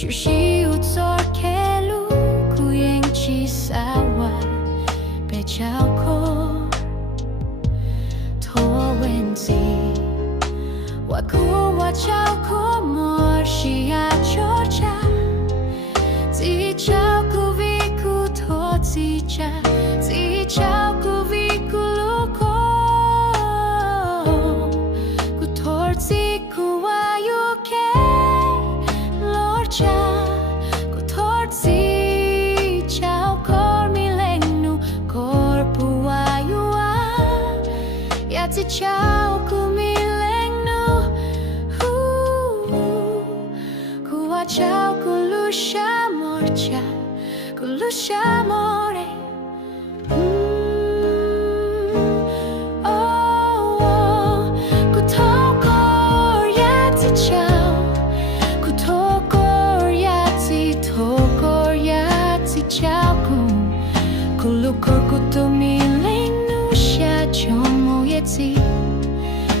去西无左开路，古言起撒瓦被照顾，托文字，我哭我照顾，莫西亚ചോ자，自照顾为顾托自家，自照顾为顾路过，顾托自顾我有给落家，顾托自照顾米冷努，顾不我有啊，呀自照顾米冷努，顾我照顾路上莫家，顾路上莫嘞。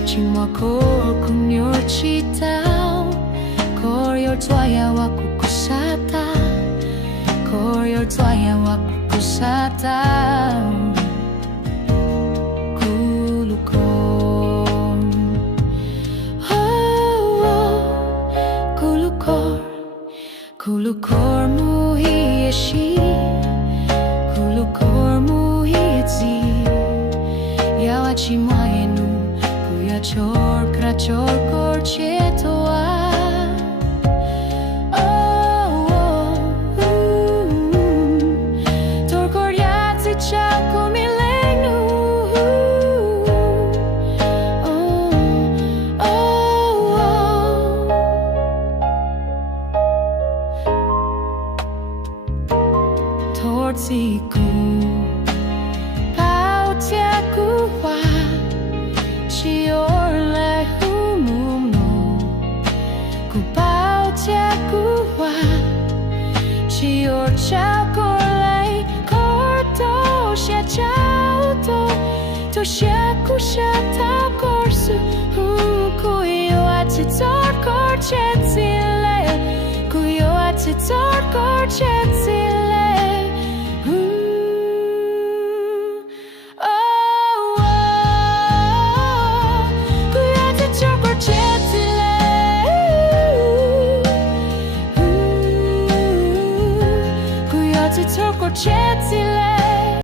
Txim aku kunyor citau, koryor tuaya waku kusata, koryor tuaya waku kusata. Kulukor, kulukor, kulukor muhieshi, kulukor muhietzi, yawa chimaenu. Chor kra chor kor chetoa, tor kor yatsi chako milenu, tor tsiku pau tiaku wa chior chior chao korlai kor to xia chao to xia ku xia ta